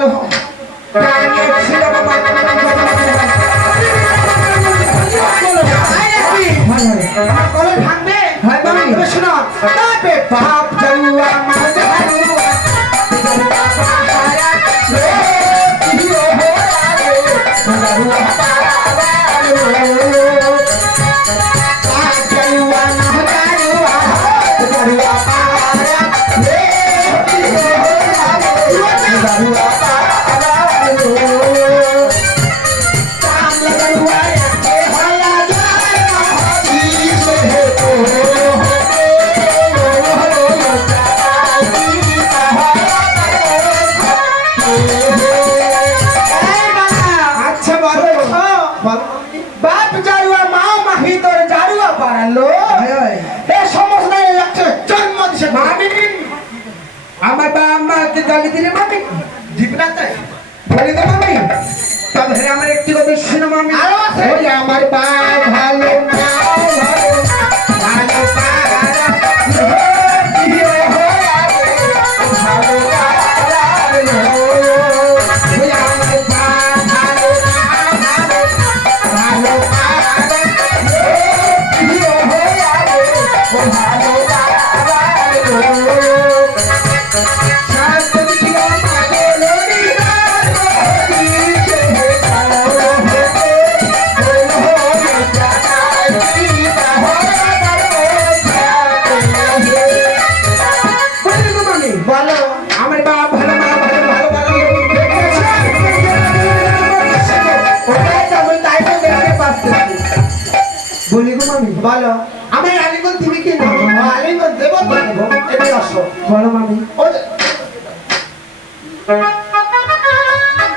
ভালো হয়। হ্যাঁ, তাই নিয়ে ছিলাম কলে ভাঙবে হয় হ্যাঁ, ভাঙবে শোনো তবে বাপ জাউয়া মা জাউয়া জাউয়া পায়া রে কি হো রে জাউয়া বলে দেবো আমি তবে হ্যাঁ আমার একটি কথা শুনো মামি বলি গো মামি বলো। আমার আলিগঞ্জ তুমি কি না আলিঙ্গন দেব তো দেব এবার আসো। বলো মামি। ও যে-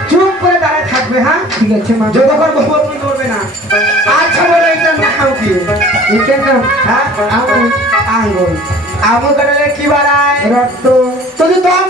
চুপ করে দাঁড়ায় থাকবে হ্যাঁ? ঠিক আছে মামি। যতক্ষণ বলব তুমি করবে না। আচ্ছা বলো এটা না খাও কি? হ্যাঁ? আঙুল। আঙ্গুল আঙ্গুল কাটালে কি বাড়ায়? রক্ত। যদি দম